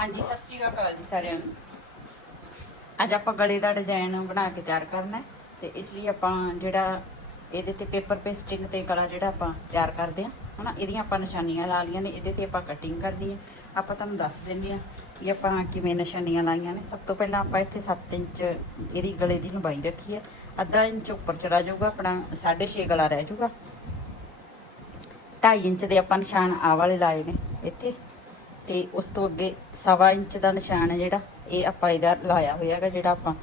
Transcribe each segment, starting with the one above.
ਹਾਂਜੀ, ਸਤਿ ਸ੍ਰੀ ਅਕਾਲ ਜੀ ਸਾਰਿਆਂ ਨੂੰ। ਅੱਜ ਆਪਾਂ ਗਲੇ ਦਾ ਡਿਜ਼ਾਈਨ ਬਣਾ ਕੇ ਤਿਆਰ ਕਰਨਾ ਹੈ ਤੇ ਇਸ ਲਈ ਆਪਾਂ ਜਿਹੜਾ ਇਹਦੇ ਤੇ ਪੇਪਰ ਪੇਸਟਿੰਗ ਤੇ ਗਲਾ ਜਿਹੜਾ ਆਪਾਂ ਤਿਆਰ ਕਰਦੇ ਹਾਂ, ਹਨਾ, ਇਹਦੀਆਂ ਆਪਾਂ ਨਿਸ਼ਾਨੀਆਂ ਲਾ ਲਈਆਂ ਨੇ, ਇਹਦੇ ਤੇ ਆਪਾਂ ਕਟਿੰਗ ਕਰਨੀ ਹੈ। ਆਪਾਂ ਤੁਹਾਨੂੰ ਦੱਸ ਦਿੰਦੇ ਹਾਂ ਕਿ ਆਪਾਂ ਕਿਵੇਂ ਨਿਸ਼ਾਨੀਆਂ ਲਾਈਆਂ ਨੇ। ਸਭ ਤੋਂ ਪਹਿਲਾਂ ਆਪਾਂ ਇੱਥੇ 7 ਇੰਚ ਇਹਦੀ ਗਲੇ ਦੀ ਲੰਬਾਈ ਰੱਖੀ ਹੈ। ਅੱਧਾ ਇੰਚ ਉੱਪਰ ਚੜਾ ਜਾਊਗਾ, ਆਪਣਾ 6.5 ਗਲਾ ਰਹਿ ਜਾਊਗਾ। 2.5 ਇੰਚ ਦੇ ਆਪਾਂ ਨਿਸ਼ਾਨ ਆ ਵਾਲੇ ਲਾਏ ਨੇ ਇੱਥੇ। ਤੇ ਉਸ ਤੋਂ ਅੱਗੇ ਸਵਾ ਇੰਚ ਦਾ ਨਿਸ਼ਾਨ ਹੈ ਜਿਹੜਾ, ਇਹ ਆਪਾਂ ਇਹਦਾ ਲਾਇਆ ਹੋਇਆ ਹੈਗਾ, ਜਿਹੜਾ ਆਪਾਂ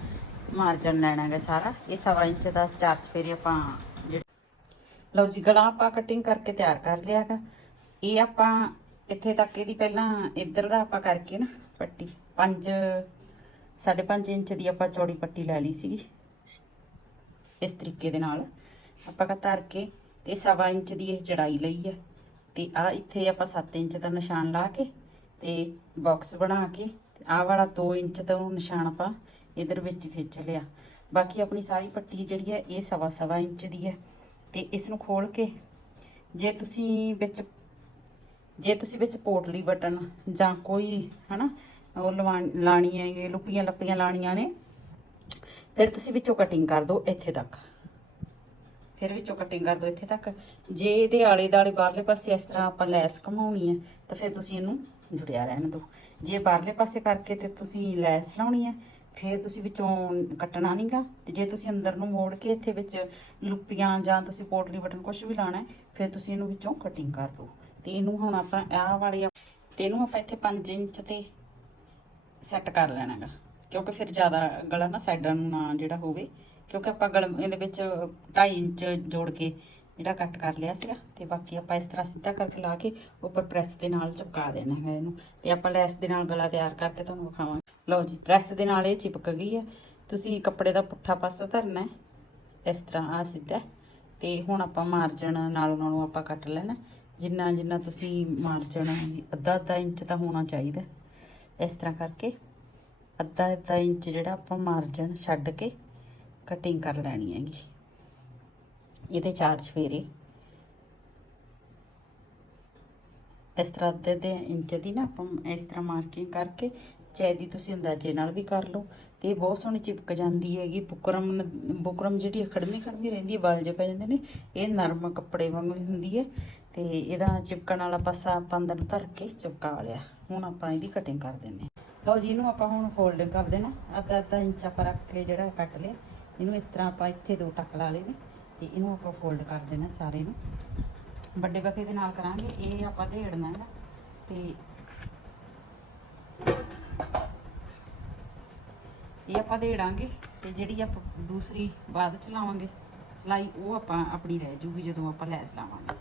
ਮਾਰਜਨ ਲੈਣਾ ਹੈਗਾ ਸਾਰਾ। ਇਹ ਸਵਾ ਇੰਚ ਦਾ ਚਾਰ ਚਫੇਰੇ ਆਪਾਂ ਜਿਹੜਾ ਲਓ ਜੀ, ਗਲਾ ਆਪਾਂ ਕਟਿੰਗ ਕਰਕੇ ਤਿਆਰ ਕਰ ਲਿਆ ਹੈਗਾ। ਇਹ ਆਪਾਂ ਇੱਥੇ ਤੱਕ ਇਹਦੀ ਪਹਿਲਾਂ ਇੱਧਰ ਦਾ ਆਪਾਂ ਕਰਕੇ ਨਾ ਪੱਟੀ 5 5.5 ਇੰਚ ਦੀ ਆਪਾਂ ਚੌੜੀ ਪੱਟੀ ਲੈ ਲਈ ਸੀਗੀ। ਇਸ ਤਰੀਕੇ ਦੇ ਨਾਲ ਆਪਾਂ ਕਾ ਧਰ ਕੇ ਤੇ ਸਵਾ ਇੰਚ ਦੀ ਇਹ ਚੜਾਈ ਲਈ ਹੈ। ਤੇ ਆ ਇੱਥੇ ਆਪਾਂ 7 ਇੰਚ ਦਾ ਨਿਸ਼ਾਨ ਲਾ ਕੇ ਤੇ ਬਾਕਸ ਬਣਾ ਕੇ ਆਹ ਵਾਲਾ 2 ਇੰਚ ਤੋਂ ਨਿਸ਼ਾਨ ਆਪਾਂ ਇਧਰ ਵਿੱਚ ਖਿੱਚ ਲਿਆ। ਬਾਕੀ ਆਪਣੀ ਸਾਰੀ ਪੱਟੀ ਜਿਹੜੀ ਹੈ ਇਹ ਸਵਾ ਸਵਾ ਇੰਚ ਦੀ ਹੈ ਤੇ ਇਸ ਨੂੰ ਖੋਲ ਕੇ ਜੇ ਤੁਸੀਂ ਵਿੱਚ, ਜੇ ਤੁਸੀਂ ਵਿੱਚ ਪੋਟਲੀ ਬਟਨ ਜਾਂ ਕੋਈ, ਹਨਾ, ਉਹ ਲਵਾ, ਲਾਣੀ ਹੈ ਲੁੱਪੀਆਂ ਲੱਪੀਆਂ ਲਾਣੀਆਂ ਨੇ, ਫਿਰ ਤੁਸੀਂ ਵਿੱਚੋਂ ਕਟਿੰਗ ਕਰ ਦਿਓ ਇੱਥੇ ਤੱਕ। ਫਿਰ ਵਿੱਚੋਂ ਕਟਿੰਗ ਕਰ ਦਿਓ ਇੱਥੇ ਤੱਕ। ਜੇ ਇਹਦੇ ਆਲੇ ਦਾਲੇ ਬਾਹਰਲੇ ਪਾਸੇ ਇਸ ਤਰ੍ਹਾਂ ਆਪਾਂ ਲੈਸ ਘਮਾਉਣੀ ਹੈ ਤਾਂ ਫਿਰ ਤੁਸੀਂ ਇਹਨੂੰ ਜੁੜਿਆ ਰਹਿਣ ਦਿਓ ਜੇ ਬਾਹਰਲੇ ਪਾਸੇ ਕਰਕੇ ਤੇ ਤੁਸੀਂ ਲੈਸ ਲਾਉਣੀ ਹੈ ਫਿਰ ਤੁਸੀਂ ਵਿੱਚੋਂ ਕੱਟਣਾ ਨਹੀਂਗਾ ਤੇ ਜੇ ਤੁਸੀਂ ਅੰਦਰ ਨੂੰ ਮੋੜ ਕੇ ਇੱਥੇ ਵਿੱਚ ਲੁੱਪੀਆਂ ਜਾਂ ਤੁਸੀਂ ਪੋਟਲੀ ਬਟਨ ਕੁਝ ਵੀ ਲਾਣਾ ਫਿਰ ਤੁਸੀਂ ਇਹਨੂੰ ਵਿੱਚੋਂ ਕਟਿੰਗ ਕਰ ਦਿਓ ਤੇ ਇਹਨੂੰ ਹੁਣ ਆਪਾਂ ਆਹ ਵਾਲੀ ਤੇ ਇਹਨੂੰ ਆਪਾਂ ਇੱਥੇ 5 ਇੰਚ ਤੇ ਸੈੱਟ ਕਰ ਲੈਣਾਗਾ। ਕਿਉਂਕਿ ਫਿਰ ਜ਼ਿਆਦਾ ਗਲਾ ਨਾ ਸਾਈਡਾਂ ਨੂੰ ਨਾ ਜਿਹੜਾ ਹੋਵੇ। ਕਿਉਂਕਿ ਆਪਾਂ ਗਲ ਇਹਦੇ ਵਿੱਚ 2.5 ਇੰਚ ਜੋੜ ਕੇ ਜਿਹੜਾ ਕੱਟ ਕਰ ਲਿਆ ਸੀਗਾ ਤੇ ਬਾਕੀ ਆਪਾਂ ਇਸ ਤਰ੍ਹਾਂ ਸਿੱਧਾ ਕਰਕੇ ਲਾ ਕੇ ਉੱਪਰ ਪ੍ਰੈਸ ਦੇ ਨਾਲ ਚਿਪਕਾ ਦੇਣਾ ਹੈ ਇਹਨੂੰ। ਤੇ ਆਪਾਂ ਲੈਸ ਦੇ ਨਾਲ ਗਲਾ ਤਿਆਰ ਕਰਕੇ ਤੁਹਾਨੂੰ ਵਿਖਾਵਾਂਗੇ। ਲਓ ਜੀ, ਪ੍ਰੈਸ ਦੇ ਨਾਲ ਇਹ ਚਿਪਕ ਗਈ ਹੈ। ਤੁਸੀਂ ਕੱਪੜੇ ਦਾ ਪੁੱਠਾ ਪਾਸਾ ਧਰਨਾ ਹੈ। ਇਸ ਤਰ੍ਹਾਂ ਆ ਸਿੱਧਾ ਤੇ ਹੁਣ ਆਪਾਂ ਮਾਰਜਨ ਨਾਲੋਂ ਨਾਲੋਂ ਆਪਾਂ ਕੱਟ ਲੈਣਾ ਜਿੰਨਾ ਜਿੰਨਾ ਤੁਸੀਂ ਮਾਰਜਨ ਅੱਧਾ ਅੱਧਾ ਇੰਚ ਤਾਂ ਹੋਣਾ ਚਾਹੀਦਾ ਇਸ ਤਰ੍ਹਾਂ ਕਰਕੇ ਅੱਧਾ ਅੱਧਾ ਇੰਚ ਜਿਹੜਾ ਆਪਾਂ ਮਾਰਜਨ ਛੱਡ ਕੇ ਕਟਿੰਗ ਕਰ ਲੈਣੀ ਹੈਗੀ। ਇਹਦੇ ਚਾਰ ਚਫੇਰੇ ਇਸ ਤਰ੍ਹਾਂ ਅੱਧੇ ਦੇ ਇੰਚ ਦੀ ਨਾ ਆਪਾਂ ਇਸ ਤਰ੍ਹਾਂ ਮਾਰਕਿੰਗ ਕਰਕੇ ਚਾਹੇ ਤੁਸੀਂ ਅੰਦਾਜ਼ੇ ਨਾਲ ਵੀ ਕਰ ਲਓ। ਤੇ ਬਹੁਤ ਸੋਹਣੀ ਚਿਪਕ ਜਾਂਦੀ ਹੈਗੀ। ਬੁਕਰਮ ਬੁਕਰਮ ਜਿਹੜੀ ਖੜਮੀ ਖੜਮੀ ਰਹਿੰਦੀ ਹੈ, ਵਾਲ ਜੇ ਪੈ ਜਾਂਦੇ ਨੇ, ਇਹ ਨਰਮ ਕੱਪੜੇ ਵਾਂਗੂ ਹੀ ਹੁੰਦੀ ਹੈ। ਤੇ ਇਹਦਾ ਚਿਪਕਣ ਵਾਲਾ ਪਾਸਾ ਆਪਾਂ ਅੰਦਰ ਧਰ ਕੇ ਚਿਪਕਾ ਲਿਆ। ਹੁਣ ਆਪਾਂ ਇਹਦੀ ਕਟਿੰਗ ਕਰ ਦਿੰਨੇ ਹਾਂ। ਲਓ ਜੀ, ਇਹਨੂੰ ਆਪਾਂ ਹੁਣ ਫੋਲਡ ਕਰ ਦੇਣਾ। ਅੱਧਾ ਅੱਧਾ ਇੰਚ ਆਪਾਂ ਰੱਖ ਕੇ ਜਿਹੜਾ ਕੱਟ ਲਿਆ, ਇਹਨੂੰ ਇਸ ਤਰ੍ਹਾਂ ਆਪਾਂ ਇੱਥੇ ਦੋ ਟੱਕ ਲਾ ਲਏ ਤੇ ਇਹਨੂੰ ਆਪਾਂ ਫੋਲਡ ਕਰ ਦੇਣਾ ਸਾਰੇ ਨੂੰ। ਵੱਡੇ ਬਕੇ ਦੇ ਨਾਲ ਕਰਾਂਗੇ, ਇਹ ਆਪਾਂ ਢੇੜਨਾ ਹੈ ਤੇ ਇਹ ਆਪਾਂ ਢੇੜਾਂਗੇ ਤੇ ਜਿਹੜੀ ਆਪਾਂ ਦੂਸਰੀ ਬਾਅਦ ਚ ਲਾਵਾਂਗੇ ਸਲਾਈ, ਉਹ ਆਪਾਂ ਆਪਣੀ ਰਹਿ ਜੂਗੀ ਜਦੋਂ ਆਪਾਂ ਲੈਸ ਲਾਵਾਂਗੇ।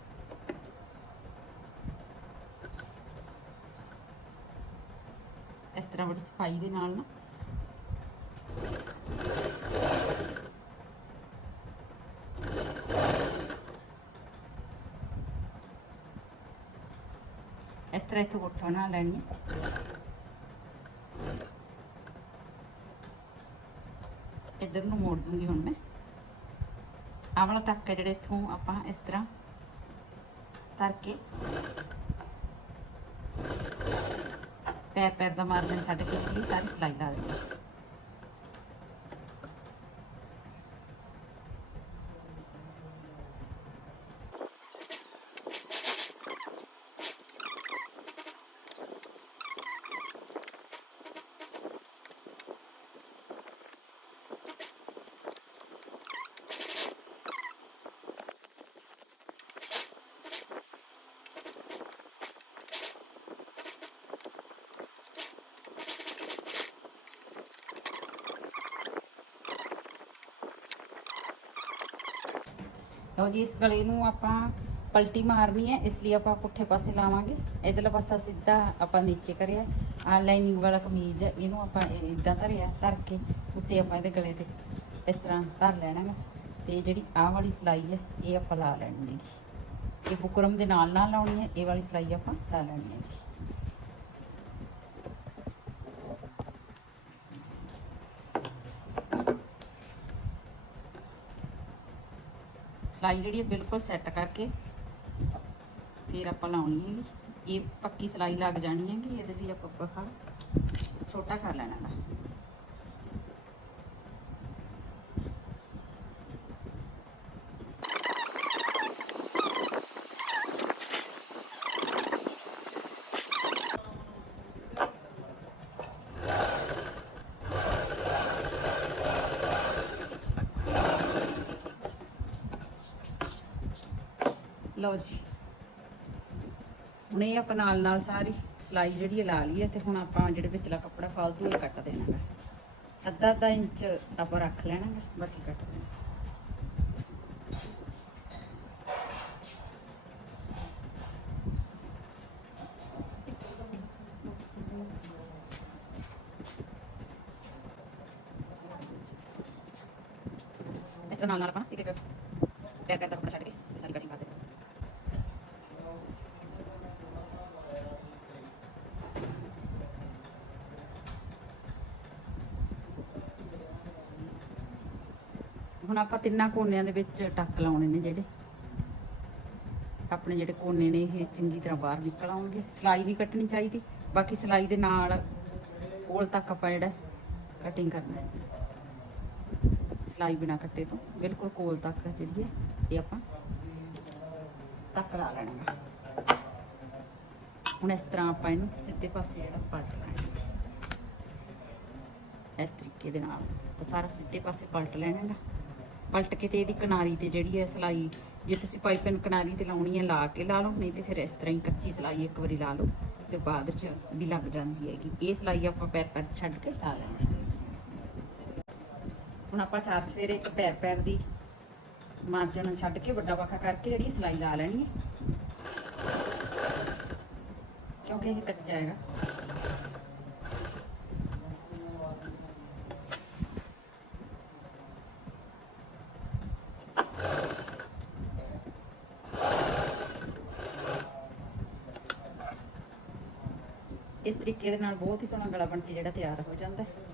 ਇਸ ਤਰ੍ਹਾਂ ਬੜੀ ਸਫ਼ਾਈ ਦੇ ਨਾਲ ਨਾ ਇਸ ਤਰ੍ਹਾਂ ਇੱਥੋਂ ਗੁੱਠਾ ਬਣਾ ਲੈਣੀ ਹੈ ਇੱਧਰ ਨੂੰ ਮੋੜ ਦੂੰਗੀ ਹੁਣ ਮੈਂ। ਆਹ ਵਾਲਾ ਟੱਕ ਹੈ ਜਿਹੜਾ ਇੱਥੋਂ ਆਪਾਂ ਇਸ ਤਰ੍ਹਾਂ ਧਰ ਕੇ ਪੈਰ ਪੈਰ ਦਾ ਮਾਰਜਨ ਛੱਡ ਕੇ ਇਹ ਸਾਰੀ ਸਿਲਾਈ ਲਾ ਦੇਣੀ ਲਓ ਜੀ, ਇਸ ਗਲੇ ਨੂੰ ਆਪਾਂ ਪਲਟੀ ਮਾਰਨੀ ਹੈ, ਇਸ ਲਈ ਆਪਾਂ ਪੁੱਠੇ ਪਾਸੇ ਲਾਵਾਂਗੇ। ਇਧਰਲਾ ਪਾਸਾ ਸਿੱਧਾ ਆਪਾਂ ਨੀਚੇ ਕਰਿਆ। ਆ ਲਾਈਨਿੰਗ ਵਾਲਾ ਕਮੀਜ਼ ਹੈ, ਇਹਨੂੰ ਆਪਾਂ ਇਦਾਂ ਧਰਿਆ, ਧਰ ਕੇ ਉੱਤੇ ਆਪਾਂ ਇਹਦੇ ਗਲੇ ਤੇ ਇਸ ਤਰ੍ਹਾਂ ਧਰ ਲੈਣਾ ਹੈ ਤੇ ਜਿਹੜੀ ਆਹ ਵਾਲੀ ਸਲਾਈ ਹੈ, ਇਹ ਆਪਾਂ ਲਾ ਲੈਣੀ ਹੈ ਇਹ ਬੁਕਰਮ ਦੇ ਨਾਲ ਨਾਲ ਲਾਉਣੀ ਹੈ, ਇਹ ਵਾਲੀ ਸਲਾਈ ਆਪਾਂ ਲਾ ਲੈਣੀ ਹੈ ਸਲਾਈ ਜਿਹੜੀ ਹੈ ਬਿਲਕੁਲ ਸੈੱਟ ਕਰਕੇ ਫਿਰ ਆਪਾਂ ਲਾਉਣੀ ਹੈਗੀ। ਇਹ ਪੱਕੀ ਸਲਾਈ ਲੱਗ ਜਾਣੀ ਹੈਗੀ, ਇਹਦੇ ਦੀ ਆਪਾਂ ਬਖਾ ਛੋਟਾ ਕਰ ਲੈਣਾ ਗਾ। ਲਓ ਜੀ। ਹੁਣ ਇਹ ਆਪਾਂ ਨਾਲ ਨਾਲ ਸਾਰੀ ਸਲਾਈ ਜਿਹੜੀ ਲਾ ਲਈ ਹੈ ਤੇ ਹੁਣ ਆਪਾਂ ਜਿਹੜੇ ਵਿਚਲਾ ਕੱਪੜਾ ਫਾਲਤੂ ਇਹ ਕੱਟ ਦੇਣਾ ਹੈ ਅੱਧਾ ਅੱਧਾ ਇੰਚ ਆਪਾਂ ਰੱਖ ਲੈਣਾ ਹੈ ਬਾਕੀ ਕੱਟ ਦੇਣਾ। ਇਸ ਤਰ੍ਹਾਂ ਨਾਲ ਨਾਲ ਆਪਾਂ ਇੱਕ ਇੱਕ ਪੈਰ ਪੈਰ ਕੱਪੜਾ ਛੱਡ ਕੇ ਤੇ ਸਾਰੀ ਕਟਿੰਗ ਕਰ ਦੇਣਾ ਹੁਣ ਆਪਾਂ ਤਿੰਨਾਂ ਕੋਨਿਆਂ ਦੇ ਵਿੱਚ ਟੱਕ ਲਾਉਣੇ ਨੇ ਜਿਹੜੇ। ਆਪਣੇ ਜਿਹੜੇ ਕੋਨੇ ਨੇ, ਇਹ ਚੰਗੀ ਤਰ੍ਹਾਂ ਬਾਹਰ ਨਿਕਲ ਆਉਣਗੇ। ਸਲਾਈ ਨਹੀਂ ਕੱਟਣੀ ਚਾਹੀਦੀ। ਬਾਕੀ ਸਲਾਈ ਦੇ ਨਾਲ ਕੋਲ ਤੱਕ ਆਪਾਂ ਜਿਹੜਾ ਕਟਿੰਗ ਕਰਨਾ ਹੈ। ਸਲਾਈ ਬਿਨਾ ਕੱਟੇ ਤੋਂ ਬਿਲਕੁਲ ਕੋਲ ਤੱਕ ਜਿਹੜੀ ਹੈ, ਇਹ ਆਪਾਂ ਟੱਕ ਲਾ ਲੈਣਾ ਹੈ। ਹੁਣ ਇਸ ਤਰ੍ਹਾਂ ਆਪਾਂ ਇਹਨੂੰ ਸਿੱਧੇ ਪਾਸੇ ਜਿਹੜਾ ਪਲਟ ਲੈਣਾ ਇਸ ਤਰੀਕੇ ਦੇ ਨਾਲ ਤਾਂ ਸਾਰਾ ਸਿੱਧੇ ਪਾਸੇ ਪਲਟ ਲੈਣਾ ਹੈਗਾ। ਪਲਟ ਕੇ ਤੇ ਇਹਦੀ ਕਿਨਾਰੀ ਤੇ ਜਿਹੜੀ ਹੈ ਸਲਾਈ, ਜੇ ਤੁਸੀਂ ਪਾਈਪਿੰਗ ਕਿਨਾਰੀ ਤੇ ਲਾਉਣੀ ਹੈ, ਲਾ ਕੇ ਲਾ ਲਓ, ਨਹੀਂ ਤੇ ਫਿਰ ਇਸ ਤਰ੍ਹਾਂ ਹੀ ਕੱਚੀ ਸਲਾਈ ਇੱਕ ਵਾਰੀ ਲਾ ਲਓ ਫਿਰ ਬਾਅਦ ਚ ਵੀ ਲੱਗ ਜਾਂਦੀ ਹੈਗੀ। ਇਹ ਸਲਾਈ ਆਪਾਂ ਪੈਰ ਪੈਰ ਛੱਡ ਕੇ ਲਾ ਲੈਣੀ ਹੁਣ ਆਪਾਂ ਚਾਰ ਸਵੇਰੇ ਇੱਕ ਪੈਰ ਪੈਰ ਦੀ ਮਾਰਜਨ ਛੱਡ ਕੇ ਵੱਡਾ ਵਾਖਾ ਕਰਕੇ ਜਿਹੜੀ ਸਲਾਈ ਲਾ ਲੈਣੀ ਹੈ। ਕਿਉਂਕਿ ਇਹ ਕੱਚਾ ਹੈਗਾ। ਇਹਦੇ ਨਾਲ ਬਹੁਤ ਹੀ ਸੋਹਣਾ ਗਲਾ ਬਣ ਕੇ ਜਿਹੜਾ ਤਿਆਰ ਹੋ ਜਾਂਦਾ ਹੈ।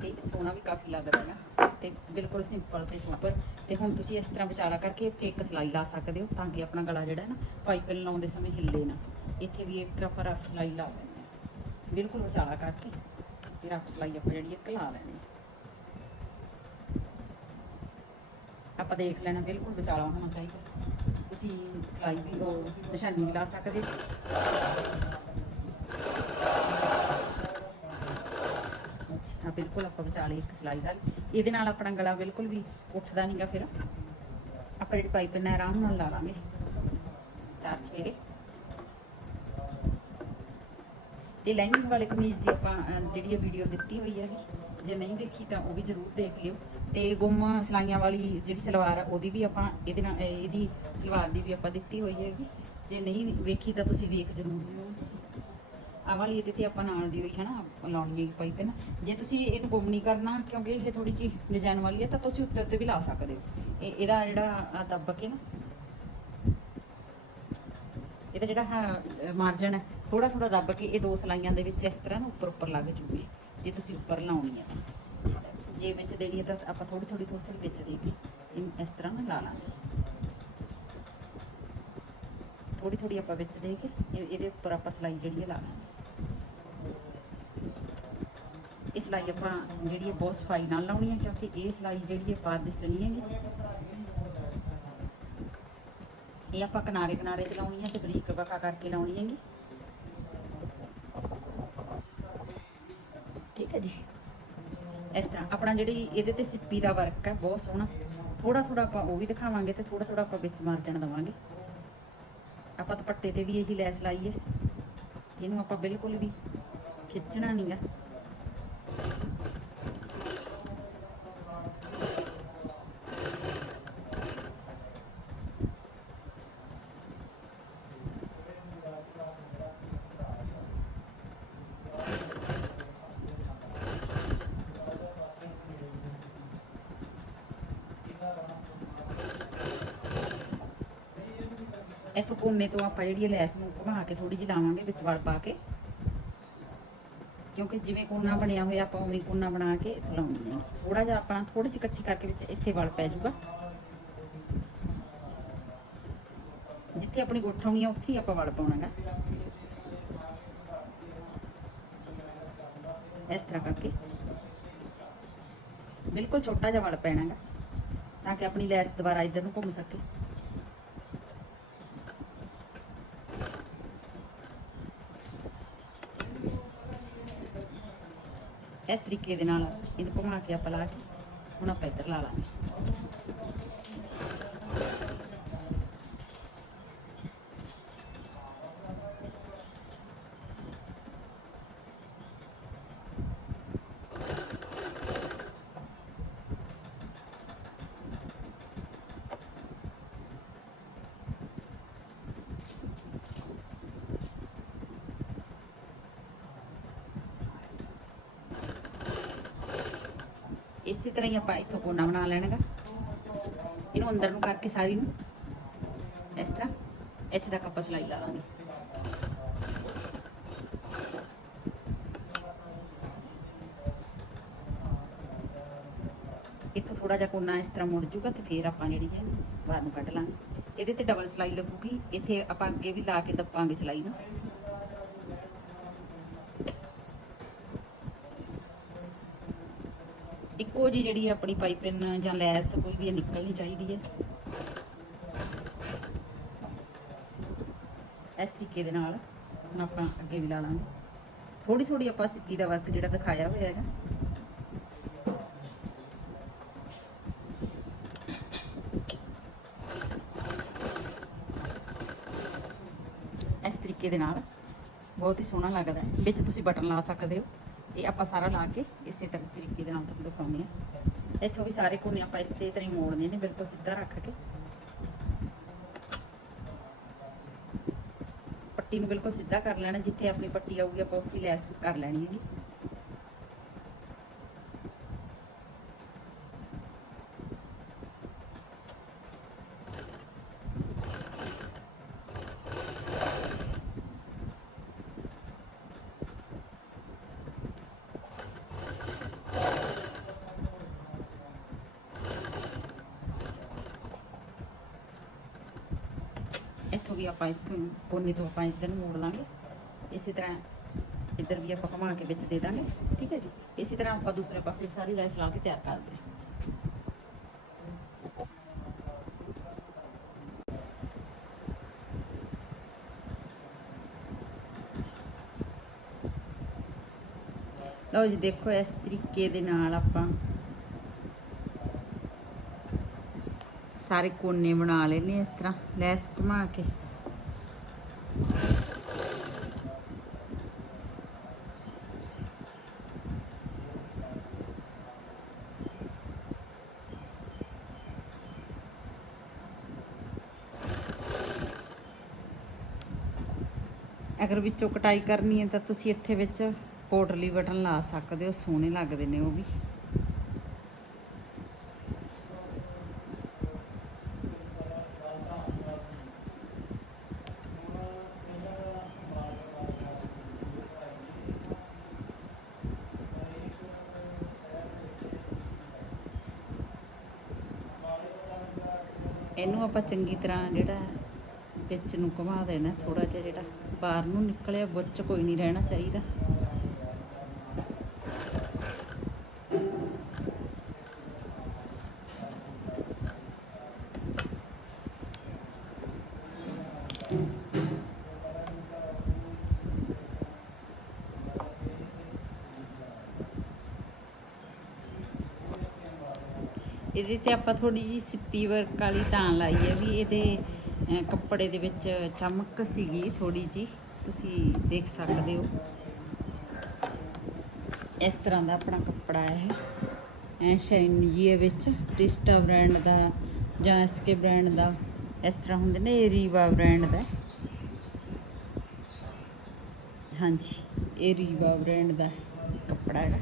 ਤੇ ਸੋਹਣਾ ਵੀ ਕਾਫੀ ਲੱਗਦਾ ਹੈ ਤੇ ਬਿਲਕੁਲ ਸਿੰਪਲ ਤੇ ਸੁਪਰ ਤੇ ਹੁਣ ਤੁਸੀਂ ਇਸ ਤਰ੍ਹਾਂ ਵਿਚਾਲਾ ਕਰਕੇ ਇੱਥੇ ਇੱਕ ਸਲਾਈ ਲਾ ਸਕਦੇ ਹੋ ਤਾਂ ਕਿ ਆਪਣਾ ਗਲਾ ਜਿਹੜਾ ਹੈ ਨਾ ਪਾਈਪਿੰਗ ਲਾਉਂਦੇ ਸਮੇਂ ਹਿੱਲੇ ਨਾ। ਇੱਥੇ ਵੀ ਇੱਕ ਆਪਾਂ ਰਫ ਸਲਾਈ ਲਾ ਲੈਂਦੇ ਹਾਂ। ਬਿਲਕੁਲ ਵਿਚਾਲਾ ਕਰਕੇ ਤੇ ਰਫ ਸਲਾਈ ਆਪਾਂ ਜਿਹੜੀ ਇੱਕ ਲਾ ਲੈਣੀ ਆਪਾਂ ਦੇਖ ਲੈਣਾ ਬਿਲਕੁਲ ਵਿਚਾਲਾ ਹੋਣਾ ਚਾਹੀਦਾ। ਤੁਸੀਂ ਸਲਾਈ ਵੀ ਉਹ ਨਿਸ਼ਾਨੀ ਵੀ ਲਾ ਸਕਦੇ। ਹੋ ਬਿਲਕੁਲ ਆਪਾਂ ਬਚਾ ਵਿਚਾਲੇ ਇੱਕ ਸਿਲਾਈ ਦਾ ਇਹਦੇ ਨਾਲ ਆਪਣਾ ਗਲਾ ਬਿਲਕੁਲ ਵੀ ਉੱਠਦਾ ਨਹੀਂਗਾ ਫਿਰ। ਆਪਾਂ ਜਿਹੜੀ ਪਾਈਪ ਨਾਲ ਆਰਾਮ ਨਾਲ ਲਾ ਲਾਂਗੇ। ਚਾਰ ਚਵੇਰੇ ਤੇ ਲਾਈਨਿੰਗ ਵਾਲੇ ਕਮੀਜ਼ ਦੀ ਆਪਾਂ ਜਿਹੜੀ ਇਹ ਵੀਡੀਓ ਦਿੱਤੀ ਹੋਈ ਹੈਗੀ ਜੇ ਨਹੀਂ ਦੇਖੀ ਤਾਂ ਉਹ ਵੀ ਜ਼ਰੂਰ ਦੇਖ ਲਿਓ। ਤੇ ਗੁੰਮ ਸਲਾਈਆਂ ਵਾਲੀ ਜਿਹੜੀ ਸਲਵਾਰ ਆ, ਉਹਦੀ ਵੀ ਆਪਾਂ ਇਹਦੇ ਨਾਲ ਇਹਦੀ ਸਲਵਾਰ ਦੀ ਵੀ ਆਪਾਂ ਦਿੱਤੀ ਹੋਈ ਹੈਗੀ। ਜੇ ਨਹੀਂ ਵੇਖੀ ਤਾਂ ਤੁਸੀਂ ਵੇਖ ਜ਼ਰੂਰ ਲਿਓ। ਆਹ ਵਾਲੀ ਇਹਦੇ ਤੇ ਆਪਾਂ ਨਾਲ ਦੀ ਹੋਈ ਹੈ ਨਾ ਲਾਉਣੀ ਹੈ ਪਾਈਪ ਹੈ ਨਾ ਜੇ ਤੁਸੀਂ ਇਹਨੂੰ ਗੁੰਮ ਨਹੀਂ ਕਰਨਾ, ਕਿਉਂਕਿ ਇਹ ਥੋੜੀ ਜੀ ਡਿਜ਼ਾਈਨ ਵਾਲੀ ਹੈ ਤਾਂ ਤੁਸੀਂ ਉੱਤੇ ਉੱਤੇ ਵੀ ਲਾ ਸਕਦੇ ਹੋ। ਇਹ, ਇਹਦਾ ਜਿਹੜਾ ਦੱਬ ਕੇ ਨਾ, ਇਹਦਾ ਜਿਹੜਾ ਮਾਰਜਨ ਹੈ ਥੋੜਾ ਥੋੜਾ ਦੱਬ ਕੇ ਇਹ ਦੋ ਸਲਾਈਆਂ ਦੇ ਵਿੱਚ ਇਸ ਤਰ੍ਹਾਂ ਨੂੰ ਉੱਪਰ ਉੱਪਰ ਲੱਗ ਜੂਗੀ। ਜੇ ਤੁਸੀਂ ਉੱਪਰ ਲਾਉਣੀ ਹੈ ਤਾਂ। ਜੇ ਵਿੱਚ ਦੇਣੀ ਹੈ ਤਾਂ ਆਪਾਂ ਥੋੜੀ ਥੋੜੀ ਥੋੜੀ ਥੋੜੀ ਵਿੱਚ ਦੇ ਕੇ ਇਹਨੂੰ ਇਸ ਤਰ੍ਹਾਂ ਨਾ ਲਾ ਲਾਂਗੇ। ਥੋੜੀ ਥੋੜੀ ਆਪਾਂ ਵਿੱਚ ਦੇ ਕੇ ਇਹ- ਇਹਦੇ ਉੱਪਰ ਆਪਾਂ ਸਲਾਈ ਜਿਹੜੀ ਹੈ ਲਾ ਲਾਂਗੇ। ਇਹ ਸਲਾਈ ਆਪਾਂ ਜਿਹੜੀ ਹੈ ਬਹੁਤ ਸਫ਼ਾਈ ਨਾਲ ਲਾਉਣੀ ਹੈ ਕਿਉਂਕਿ ਇਹ ਸਲਾਈ ਜਿਹੜੀ ਹੈ ਬਾਹਰ ਦਿਸਣੀ ਹੈਗੀ। ਇਹ ਆਪਾਂ ਕਿਨਾਰੇ ਕਿਨਾਰੇ ਤੇ ਲਾਉਣੀ ਹੈ ਤੇ ਬਰੀਕ ਵਕਾ ਕਰਕੇ ਲਾਉਣੀ ਹੈਗੀ। ਠੀਕ ਹੈ ਜੀ। ਇਸ ਤਰ੍ਹਾਂ ਆਪਣਾ ਜਿਹੜੀ ਇਹਦੇ ਤੇ ਸਿੱਪੀ ਦਾ ਵਰਕ ਹੈ, ਬਹੁਤ ਸੋਹਣਾ। ਥੋੜਾ ਥੋੜਾ ਆਪਾਂ ਉਹ ਵੀ ਦਿਖਾਵਾਂਗੇ ਤੇ ਥੋੜਾ ਥੋੜਾ ਆਪਾਂ ਵਿੱਚ ਮਾਰਜਣ ਦਵਾਂਗੇ। ਆਪਾਂ ਦੁਪੱਟੇ ਤੇ ਵੀ ਇਹੀ ਲੈਸ ਲਾਈਏ ਇਹਨੂੰ ਆਪਾਂ ਬਿਲਕੁਲ ਵੀ ਖਿੱਚਣਾ ਨਹੀਂਗਾ ਇੱਥੋਂ ਕੋਨੇ ਤੋਂ ਆਪਾਂ ਜਿਹੜੀ ਇਹ ਲੈਸ ਨੂੰ ਘੁਮਾ ਕੇ ਥੋੜੀ ਜਿਹੀ ਲਾਵਾਂਗੇ ਵਿੱਚ ਵਲ ਪਾ ਕੇ। ਕਿਉਂਕਿ ਜਿਵੇਂ ਕੋਨਾ ਬਣਿਆ ਹੋਇਆ ਆਪਾਂ ਉਵੇਂ ਕੋਨਾ ਬਣਾ ਕੇ ਇੱਥੇ ਲਾਉਣੀ ਹੈ। ਥੋੜਾ ਜਿਹਾ ਆਪਾਂ ਥੋੜੀ ਜਿਹੀ ਇਕੱਠੀ ਕਰਕੇ ਵਿੱਚ ਇੱਥੇ ਵਲ ਪੈ ਜਾਊਗਾ। ਜਿੱਥੇ ਆਪਣੀ ਗੁੱਠ ਆਉਣੀ ਆ ਉੱਥੇ ਹੀ ਆਪਾਂ ਵਲ ਪਾਉਣਾਗਾ। ਇਸ ਤਰ੍ਹਾਂ ਕਰਕੇ। ਬਿਲਕੁਲ ਛੋਟਾ ਜਿਹਾ ਵਲ ਪੈਣਾਗਾ, ਤਾਂ ਕਿ ਆਪਣੀ ਲੈਸ ਦੁਬਾਰਾ ਇੱਧਰ ਨੂੰ ਘੁੰਮ ਸਕੇ। ਇਸ ਤਰੀਕੇ ਦੇ ਨਾਲ ਇਹਨੂੰ ਘੁਮਾ ਕੇ ਆਪਾਂ ਲਾ ਕੇ, ਹੁਣ ਆਪਾਂ ਇੱਧਰ ਲਾ ਲਾਂਗੇ। ਇਸੇ ਤਰ੍ਹਾਂ ਹੀ ਆਪਾਂ ਇੱਥੋਂ ਕੋਨਾ ਬਣਾ ਲੈਣਾਗਾ। ਇਹਨੂੰ ਅੰਦਰ ਨੂੰ ਕਰਕੇ ਸਾਰੀ ਨੂੰ। ਇਸ ਤਰ੍ਹਾਂ ਇੱਥੇ ਤੱਕ ਆਪਾਂ ਸਲਾਈ ਲਾ ਲਾਂਗੇ। ਇੱਥੋਂ ਥੋੜਾ ਜਿਹਾ ਕੋਨਾ ਇਸ ਤਰ੍ਹਾਂ ਮੁੜ ਜੂਗਾ ਤੇ ਫਿਰ ਆਪਾਂ ਜਿਹੜੀ ਹੈ ਬਾਹਰ ਨੂੰ ਕੱਢ ਲਾਂਗੇ। ਇਹਦੇ ਤੇ ਡਬਲ ਸਲਾਈ ਲੱਗੂਗੀ। ਇੱਥੇ ਆਪਾਂ ਅੱਗੇ ਵੀ ਲਾ ਕੇ ਦੱਬਾਂਗੇ ਸਲਾਈ ਨੂੰ। ਇੱਕੋ ਜੀ ਜਿਹੜੀ ਆਪਣੀ ਪਾਈਪਿੰਗ ਜਾਂ ਲੈਸ ਕੋਈ ਵੀ ਨਿਕਲਣੀ ਚਾਹੀਦੀ ਹੈ। ਇਸ ਤਰੀਕੇ ਦੇ ਨਾਲ ਹੁਣ ਆਪਾਂ ਅੱਗੇ ਵੀ ਲਾ ਲਾਂਗੇ। ਥੋੜੀ ਥੋੜੀ ਆਪਾਂ ਸਿੱਕੀ ਦਾ ਵਰਕ ਜਿਹੜਾ ਦਿਖਾਇਆ ਹੋਇਆ ਹੈਗਾ। ਇਸ ਤਰੀਕੇ ਦੇ ਨਾਲ ਬਹੁਤ ਹੀ ਸੋਹਣਾ ਲੱਗਦਾ ਵਿੱਚ ਤੁਸੀਂ ਬਟਨ ਲਾ ਸਕਦੇ ਹੋ। ਇਹ ਆਪਾਂ ਸਾਰਾ ਲਾ ਕੇ ਇਸੇ ਤਰ੍ਹਾਂ ਤਰੀਕੇ ਦੇ ਨਾਲ ਤੁਹਾਨੂੰ ਦਿਖਾਉਂਦੇ ਹਾਂ। ਇੱਥੋਂ ਵੀ ਸਾਰੇ ਕੋਨੇ ਆਪਾਂ ਇਸੇ ਤਰ੍ਹਾਂ ਹੀ ਮੋੜਨੇ ਨੇ, ਬਿਲਕੁਲ ਸਿੱਧਾ ਰੱਖ ਕੇ। ਪੱਟੀ ਨੂੰ ਬਿਲਕੁਲ ਸਿੱਧਾ ਕਰ ਲੈਣਾ, ਜਿੱਥੇ ਆਪਣੀ ਪੱਟੀ ਆਊਗੀ ਆਪਾਂ ਉੱਥੇ ਲੈਸ ਕਰ ਲੈਣੀ ਹੈਗੀ। ਇੱਥੋਂ ਵੀ ਆਪਾਂ ਇੱਥੋਂ ਕੋਨੇ ਤੋਂ ਆਪਾਂ ਇੱਧਰ ਨੂੰ ਮੋੜ ਲਾਂਗੇ। ਇਸੇ ਤਰ੍ਹਾਂ ਇੱਧਰ ਵੀ ਆਪਾਂ ਘੁਮਾ ਕੇ ਵਿੱਚ ਦੇ ਦਾਂਗੇ, ਠੀਕ ਹੈ ਜੀ? ਇਸੇ ਤਰ੍ਹਾਂ ਆਪਾਂ ਦੂਸਰੇ ਪਾਸੇ ਵੀ ਸਾਰੀ ਲੈਸ ਲਾ ਕੇ ਤਿਆਰ ਕਰਦੇ ਦਿੰਦੇ ਲਓ ਜੀ, ਦੇਖੋ ਇਸ ਤਰੀਕੇ ਦੇ ਨਾਲ ਆਪਾਂ ਸਾਰੇ ਕੋਨੇ ਬਣਾ ਲੈਨੇ ਇਸ ਤਰ੍ਹਾਂ, ਲੈਸ ਘੁਮਾ ਕੇ। ਅਗਰ ਵਿੱਚੋਂ ਕਟਾਈ ਕਰਨੀ ਹੈ ਤਾਂ ਤੁਸੀਂ ਇੱਥੇ ਵਿੱਚ ਪੋਟਲੀ ਬਟਨ ਲਾ ਸਕਦੇ ਹੋ, ਸੋਹਣੇ ਲੱਗਦੇ ਨੇ ਉਹ ਵੀ। ਇਹਨੂੰ ਆਪਾਂ ਚੰਗੀ ਤਰ੍ਹਾਂ ਜਿਹੜਾ ਵਿੱਚ ਨੂੰ ਘੁਮਾ ਦੇਣਾ ਥੋੜਾ ਜਿਹਾ ਜਿਹੜਾ ਬਾਹਰ ਨੂੰ ਨਿਕਲਿਆ ਬੁੱਚ ਕੋਈ ਨਹੀਂ ਰਹਿਣਾ ਚਾਹੀਦਾ। ਇਹਦੇ ਤੇ ਆਪਾਂ ਥੋੜੀ ਜੀ ਸਿੱਪੀ ਵਰਕ ਵਾਲੀ ਤਾਂ ਲਾਈ ਹੈ ਵੀ ਇਹਦੇ ਕੱਪੜੇ ਦੇ ਵਿੱਚ ਚਮਕ ਸੀਗੀ ਥੋੜੀ ਜੀ ਤੁਸੀਂ ਦੇਖ ਸਕਦੇ ਹੋ। ਇਸ ਤਰ੍ਹਾਂ ਦਾ ਆਪਣਾ ਕੱਪੜਾ ਹੈ ਐ ਸ਼ਾਈਨ ਜੀ ਹੈ ਵਿੱਚ ਟਿਸਟਾ ਬ੍ਰਾਂਡ ਦਾ ਜਾਂ ਐਸਕੇ ਬ੍ਰਾਂਡ ਦਾ, ਇਸ ਤਰ੍ਹਾਂ ਹੁੰਦੇ ਨੇ, ਇਹ ਰੀਵਾ ਬ੍ਰਾਂਡ ਦਾ। ਹਾਂਜੀ, ਇਹ ਰੀਵਾ ਬ੍ਰਾਂਡ ਦਾ ਕੱਪੜਾ ਹੈਗਾ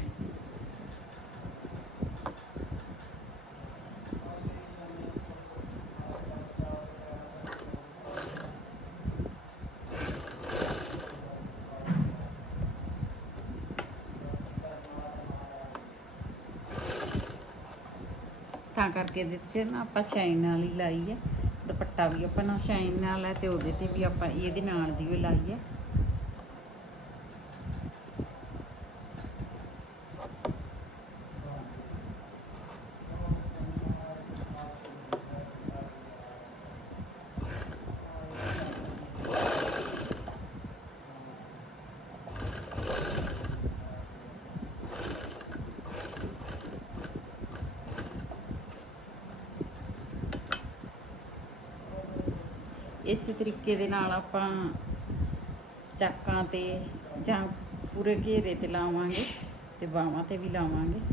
ਤਾਂ ਕਰਕੇ ਇਹਦੇ 'ਚ ਨਾ ਆਪਾਂ ਸ਼ਾਈਨ ਵਾਲੀ ਲਾਈ ਹੈ। ਦੁਪੱਟਾ ਵੀ ਆਪਾਂ ਨਾ ਸ਼ਾਈਨ ਨਾਲ ਹੈ ਤੇ ਉਹਦੇ ਤੇ ਵੀ ਆਪਾਂ ਇਹਦੇ ਨਾਲ ਦੀ ਵੀ ਲਾਈ ਹੈ। ਇਸੇ ਤਰੀਕੇ ਦੇ ਨਾਲ ਆਪਾਂ ਚਾਕਾਂ ਤੇ ਜਾਂ ਪੂਰੇ ਘੇਰੇ ਤੇ ਲਾਵਾਂਗੇ ਤੇ ਬਾਹਾਂ ਤੇ ਵੀ ਲਾਵਾਂਗੇ।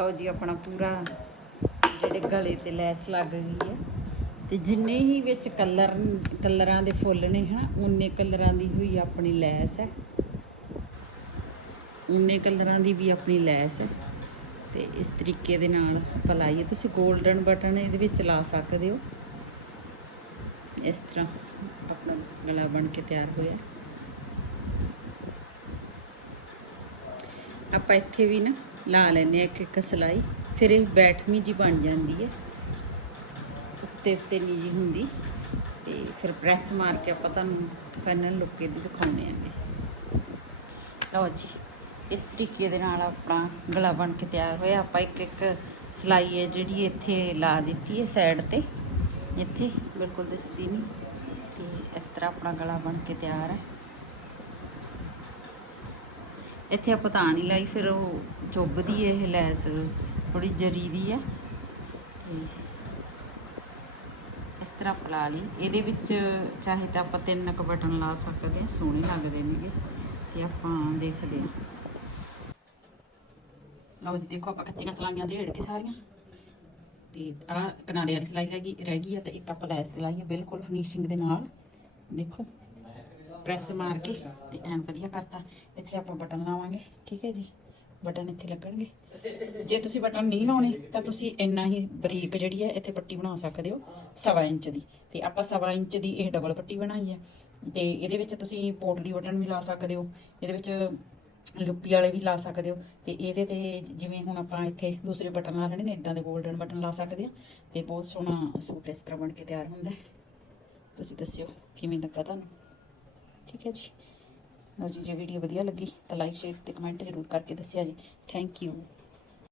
ਲਓ ਜੀ ਆਪਣਾ ਪੂਰਾ, ਜਿਹੜੇ ਗਲੇ ਤੇ ਲੈਸ ਲੱਗ ਗਈ ਹੈ। ਤੇ ਜਿੰਨੇ ਹੀ ਵਿੱਚ ਕਲਰ, ਕਲਰਾਂ ਦੇ ਫੁੱਲ ਨੇ ਹਨਾ ਉਨੇ ਕਲਰਾਂ ਦੀ ਹੋਈ ਆਪਣੀ ਲੈਸ ਹੈ। ਉਨੇ ਕਲਰਾਂ ਦੀ ਵੀ ਆਪਣੀ ਲੈਸ ਹੈ। ਤੇ ਇਸ ਤਰੀਕੇ ਦੇ ਨਾਲ ਆਪਾਂ ਲਾਈਏ। ਤੁਸੀਂ 골ਡਨ ਬਟਨ ਇਹਦੇ ਵਿੱਚ ਲਾ ਸਕਦੇ ਹੋ। ਇਸ ਤਰ੍ਹਾਂ ਆਪਣਾ ਗਲਾ ਬਣ ਕੇ ਤਿਆਰ ਹੋਇਆ। ਆਪਾਂ ਇੱਥੇ ਵੀ ਨਾ ਲਾ ਲੈਨੇ ਆ ਇੱਕ ਇੱਕ ਸਲਾਈ, ਫਿਰ ਇਹ ਬੈਠਵੀਂ ਜੀ ਬਣ ਜਾਂਦੀ ਹੈ। ਉੱਤੇ ਉੱਤੇ ਨਹੀਂ ਜੀ ਹੁੰਦੀ, ਤੇ ਫਿਰ ਪ੍ਰੈਸ ਮਾਰ ਕੇ ਆਪਾਂ ਤੁਹਾਨੂੰ ਫਾਈਨਲ ਲੁੱਕ ਇਹਦੀ ਦਿਖਾਉਂਦੇ ਆਂਗੇ ਲਓ ਜੀ, ਇਸ ਤਰੀਕੇ ਦੇ ਨਾਲ ਆਪਣਾ ਗਲਾ ਬਣ ਕੇ ਤਿਆਰ ਹੋਇਆ। ਆਪਾਂ ਇੱਕ ਇੱਕ ਸਲਾਈ ਹੈ ਜਿਹੜੀ ਇੱਥੇ ਲਾ ਦਿੱਤੀ ਹੈ ਸਾਈਡ ਤੇ। ਇੱਥੇ, ਬਿਲਕੁਲ ਦਿਸਦੀ ਨਹੀਂ। ਤੇ ਇਸ ਤਰ੍ਹਾਂ ਆਪਣਾ ਗਲਾ ਬਣ ਕੇ ਤਿਆਰ ਹੈ। ਇੱਥੇ ਆਪਾਂ ਤਾਂ ਨਹੀਂ ਲਾਈ, ਫਿਰ ਉਹ ਚੁੱਭਦੀ ਇਹ ਲੈਸ ਥੋੜੀ ਜਰੀ ਦੀ ਹੈ। ਤੇ ਇਸ ਤਰ੍ਹਾਂ ਆਪਾਂ ਲਾ ਲਈ। ਇਹਦੇ ਵਿੱਚ ਚਾਹੇ ਤਾਂ ਆਪਾਂ ਤਿੰਨ ਕੁ ਬਟਨ ਲਾ ਸਕਦੇ ਹਾਂ, ਸੋਹਣੇ ਲੱਗਦੇ ਨੇਗੇ। ਤੇ ਆਪਾਂ ਦੇਖਦੇ ਹਾਂ। ਲਓ ਜੀ, ਦੇਖੋ ਆਪਾਂ ਕੱਚੀਆਂ ਸਲਾਈਆਂ ਦੇੜ ਕੇ ਸਾਰੀਆਂ। ਤੇ ਆ ਕਿਨਾਰੇ ਵਾਲੀ ਸਲਾਈ ਰਹਿ ਗਈ ਰਹਿ ਗਈ ਆ ਤੇ ਇੱਕ ਆਪਾਂ ਲੈਸ ਤੇ ਲਾਈ ਹੈ ਬਿਲਕੁਲ ਫਿਨਿਸ਼ਿੰਗ ਦੇ ਨਾਲ। ਦੇਖੋ। ਪ੍ਰੈਸ ਮਾਰ ਕੇ ਤੇ ਐਨ ਵਧੀਆ ਕਰਤਾ। ਇੱਥੇ ਆਪਾਂ ਬਟਨ ਲਾਵਾਂਗੇ, ਠੀਕ ਹੈ ਜੀ? ਬਟਨ ਇੱਥੇ ਲੱਗਣਗੇ। ਜੇ ਤੁਸੀਂ ਬਟਨ ਨਹੀਂ ਲਾਉਣੇ, ਤਾਂ ਤੁਸੀਂ ਇੰਨਾ ਹੀ ਬਰੀਕ ਜਿਹੜੀ ਹੈ, ਇੱਥੇ ਪੱਟੀ ਬਣਾ ਸਕਦੇ ਹੋ, ਸਵਾ ਇੰਚ ਦੀ। ਤੇ ਆਪਾਂ ਸਵਾ ਇੰਚ ਦੀ ਇਹ ਡਬਲ ਪੱਟੀ ਬਣਾਈ ਹੈ। ਤੇ ਇਹਦੇ ਵਿੱਚ ਤੁਸੀਂ ਪੋਟਲੀ ਬਟਨ ਵੀ ਲਾ ਸਕਦੇ ਹੋ, ਇਹਦੇ ਵਿੱਚ ਲੁੱਪੀ ਵਾਲੇ ਵੀ ਲਾ ਸਕਦੇ ਹੋ। ਤੇ ਇਹਦੇ ਤੇ ਜਿਵੇਂ ਹੁਣ ਆਪਾਂ ਇੱਥੇ ਦੂਸਰੇ ਬਟਨ ਲਾ ਲੈਣੇ ਨੇ ਇਦਾਂ ਦੇ 골ਡਨ ਬਟਨ ਲਾ ਸਕਦੇ ਆ ਤੇ ਬਹੁਤ ਸੋਹਣਾ ਸੂਟ ਇਸ ਤਰ੍ਹਾਂ ਬਣ ਕੇ ਤਿਆਰ ਹੁੰਦਾ ਤੁਸੀਂ ਦੱਸਿਓ, ਕਿਵੇਂ ਲੱਗਾ ਤੁਹਾਨੂੰ? ਠੀਕ ਹੈ ਜੀ। ਲਓ ਜੀ, ਜੇ ਵੀਡੀਓ ਵਧੀਆ ਲੱਗੀ ਤਾਂ ਲਾਈਕ ਸ਼ੇਅਰ ਤੇ ਕਮੈਂਟ ਜ਼ਰੂਰ ਕਰਕੇ ਦੱਸਿਆ ਜੀ। Thank you